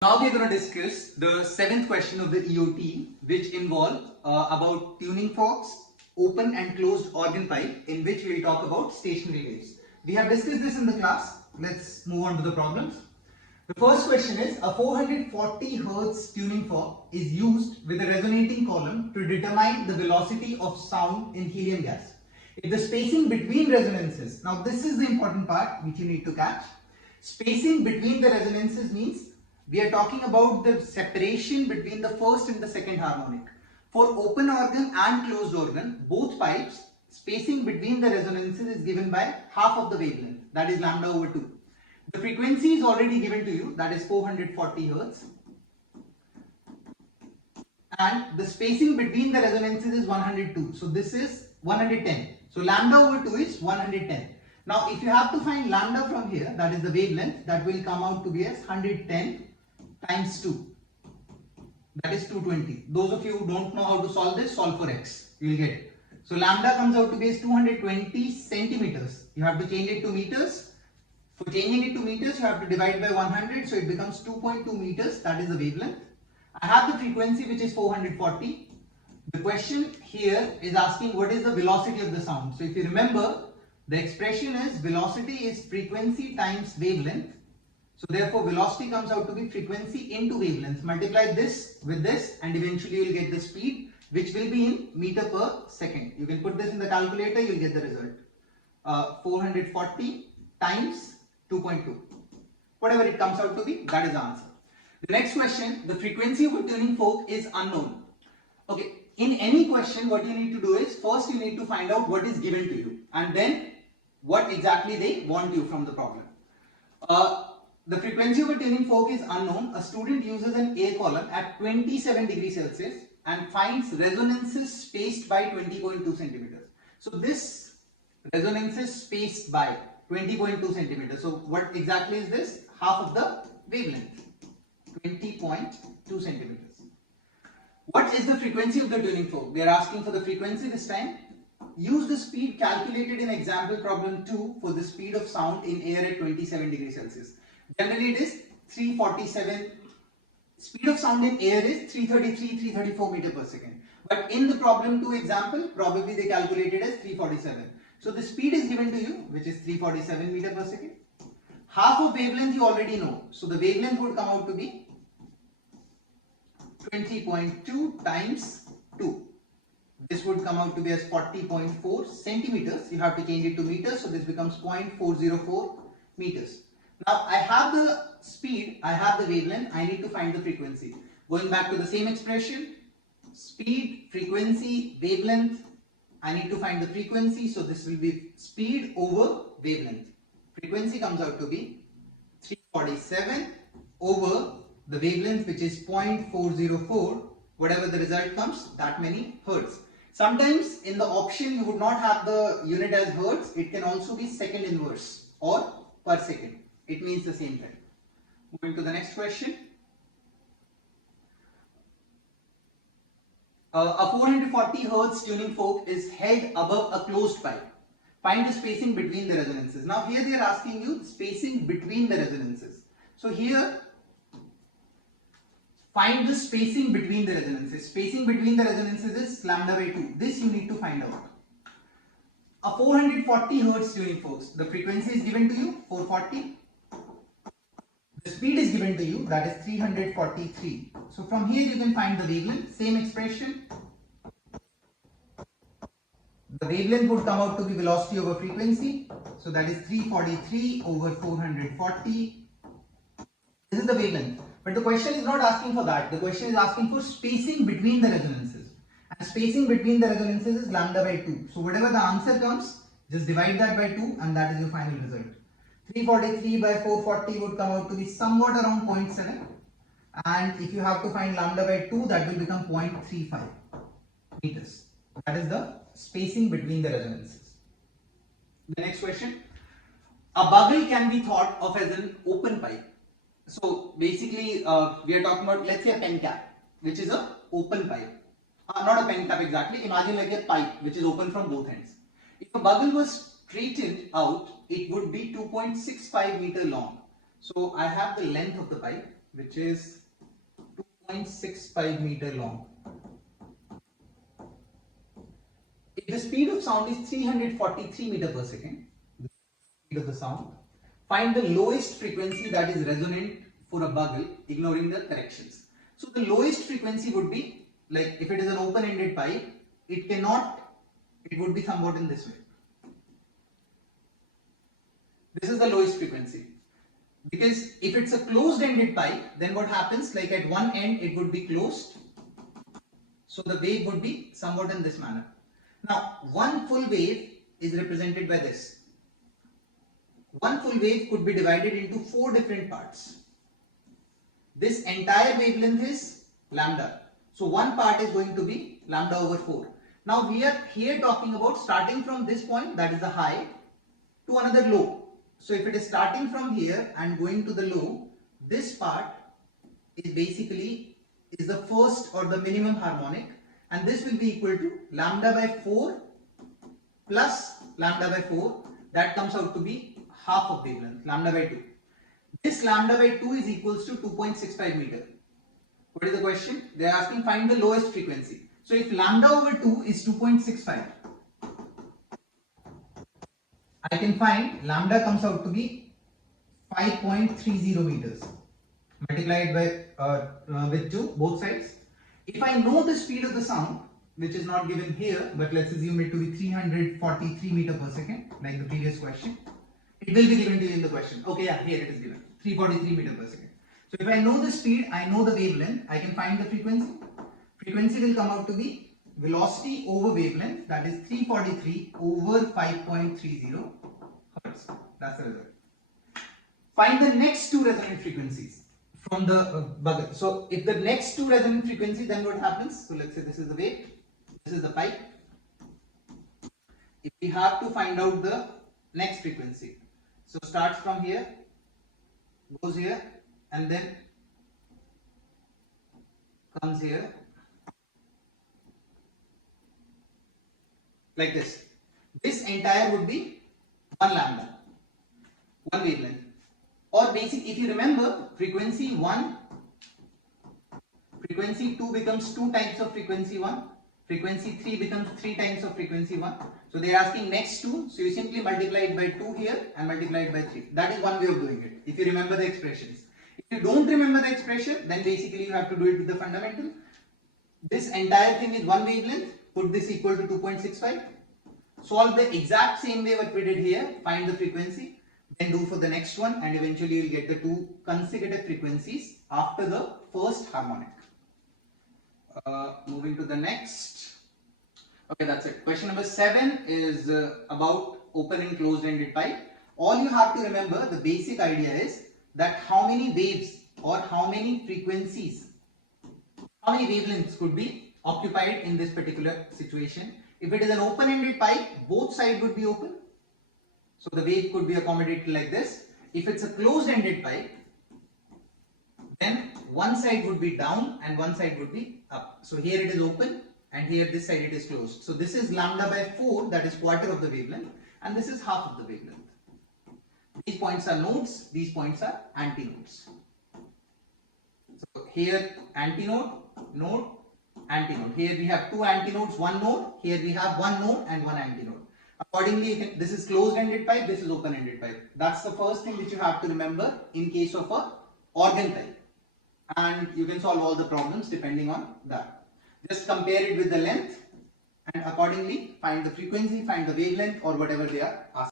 Now we are going to discuss the seventh question of the EOT, which involves about tuning forks, open and closed organ pipe, in which we will talk about stationary waves. We have discussed this in the class. Let's move on to the problems. The first question is, a 440 Hz tuning fork is used with a resonating column to determine the velocity of sound in helium gas. If the spacing between resonances, now this is the important part which you need to catch. Spacing between the resonances means we are talking about the separation between the first and the second harmonic. For open organ and closed organ, both pipes, spacing between the resonances is given by half of the wavelength, that is lambda over 2. The frequency is already given to you, that is 440 Hz. And the spacing between the resonances is 102. So this is 110. So lambda over 2 is 110. Now if you have to find lambda from here, that is the wavelength, that will come out to be as 110 times 2, that is 220. Those of you who don't know how to solve this, solve for x, you will get it. So lambda comes out to be as 220 centimeters. You have to change it to meters. For changing it to meters, you have to divide by 100, so it becomes 2.2 meters, that is the wavelength. I have the frequency which is 440. The question here is asking what is the velocity of the sound. So if you remember, the expression is velocity is frequency times wavelength. So therefore velocity comes out to be frequency into wavelength. Multiply this with this and eventually you will get the speed, which will be in meter per second. You can put this in the calculator, you will get the result. 440 times 2.2. Whatever it comes out to be, that is the answer. The next question, the frequency of a tuning fork is unknown. Okay, in any question what you need to do is, first you need to find out what is given to you and then what exactly they want you from the problem. The frequency of a tuning fork is unknown. A student uses an air column at 27 degrees Celsius and finds resonances spaced by 20.2 centimeters. So this resonances spaced by 20.2 centimeters. So what exactly is this? Half of the wavelength, 20.2 centimeters. What is the frequency of the tuning fork? They are asking for the frequency this time. Use the speed calculated in example problem 2 for the speed of sound in air at 27 degrees Celsius. Generally it is 347. Speed of sound in air is 333, 334 meter per second. But in the problem 2 example, probably they calculated as 347. So the speed is given to you, which is 347 meter per second. Half of wavelength you already know. So the wavelength would come out to be 20.2 times 2. This would come out to be as 40.4 centimeters. You have to change it to meters, so this becomes 0.404 meters. Now I have the speed, I have the wavelength, I need to find the frequency. Going back to the same expression, speed, frequency, wavelength, I need to find the frequency, so this will be speed over wavelength. Frequency comes out to be 347 over the wavelength, which is 0.404, whatever the result comes, that many hertz. Sometimes in the option you would not have the unit as hertz, it can also be second inverse or per second. It means the same thing. Moving to the next question. A 440 Hz tuning fork is held above a closed pipe. Find the spacing between the resonances. Now here they are asking you spacing between the resonances. So here, find the spacing between the resonances. Spacing between the resonances is lambda by 2. This you need to find out. A 440 Hz tuning fork. The frequency is given to you, 440. The speed is given to you, that is 343. So from here you can find the wavelength, same expression. The wavelength would come out to be velocity over frequency. So that is 343 over 440. This is the wavelength. But the question is not asking for that. The question is asking for spacing between the resonances. And spacing between the resonances is lambda by 2. So whatever the answer comes, just divide that by 2 and that is your final result. 343 by 440 would come out to be somewhat around 0.7. And if you have to find lambda by 2, that will become 0.35 meters. That is the spacing between the resonances. The next question. A bubble can be thought of as an open pipe. So basically we are talking about, let's say, a pen cap, which is an open pipe. Not a pen cap exactly, imagine like a pipe which is open from both ends. If a bubble was straightened out, it would be 2.65 meter long. So I have the length of the pipe, which is 2.65 meter long. If the speed of sound is 343 meter per second, the speed of the sound, find the lowest frequency that is resonant for a bugle, ignoring the corrections. So the lowest frequency would be, like if it is an open-ended pipe, it would be somewhat in this way. This is the lowest frequency. Because if it's a closed-ended pipe, then what happens, like at one end it would be closed, so the wave would be somewhat in this manner. Now, one full wave is represented by this. One full wave could be divided into 4 different parts. This entire wavelength is lambda. So one part is going to be lambda over 4. Now we are here talking about starting from this point, that is the high, to another low. So if it is starting from here and going to the low, this part is basically the first or the minimum harmonic, and this will be equal to lambda by 4 plus lambda by 4. That comes out to be half of wavelength, lambda by 2. This lambda by 2 is equals to 2.65 meter. What is the question? They are asking find the lowest frequency. So if lambda over 2 is 2.65, I can find lambda comes out to be 5.30 meters multiplied by with 2 both sides. If I know the speed of the sound, which is not given here, but let's assume it to be 343 meter per second, like the previous question. It will be given to you in the question. Okay, yeah, here it is given, 343 meter per second. So if I know the speed, I know the wavelength, I can find the frequency. Frequency will come out to be velocity over wavelength, that is 343 over 5.30 hertz. That's the result. Find the next 2 resonant frequencies from the bugle. So if the next 2 resonant frequencies, then what happens? So let's say this is the wave, this is the pipe. If we have to find out the next frequency, so starts from here, goes here, and then comes here, like this. This entire would be 1 lambda, 1 wavelength. Or basic, if you remember, frequency 1, frequency 2 becomes 2 times of frequency 1, frequency 3 becomes 3 times of frequency 1. So they are asking next 2, so you simply multiply it by 2 here and multiply it by 3. That is one way of doing it, if you remember the expressions. If you don't remember the expression, then basically you have to do it with the fundamental. This entire thing is 1 wavelength, put this equal to 2.65. Solve the exact same way what we did here, find the frequency, then do for the next one, and eventually you will get the 2 consecutive frequencies after the first harmonic. Moving to the next. Okay, that's it. Question number 7 is about open and closed ended pipe. All you have to remember, the basic idea is that how many waves or how many frequencies, how many wavelengths could be occupied in this particular situation. If it is an open ended pipe, both sides would be open, so the wave could be accommodated like this. If it's a closed ended pipe, then one side would be down and one side would be up. So here it is open and here this side it is closed. So this is lambda by 4, that is quarter of the wavelength, and this is half of the wavelength. These points are nodes, these points are antinodes. So here antinode, node, antinode. Here we have 2 antinodes, 1 node. Here we have 1 node and 1 antinode. Accordingly, this is closed-ended pipe, this is open-ended pipe. That's the first thing which you have to remember in case of a organ pipe. And you can solve all the problems depending on that. Just compare it with the length and accordingly find the frequency, find the wavelength or whatever they are asking.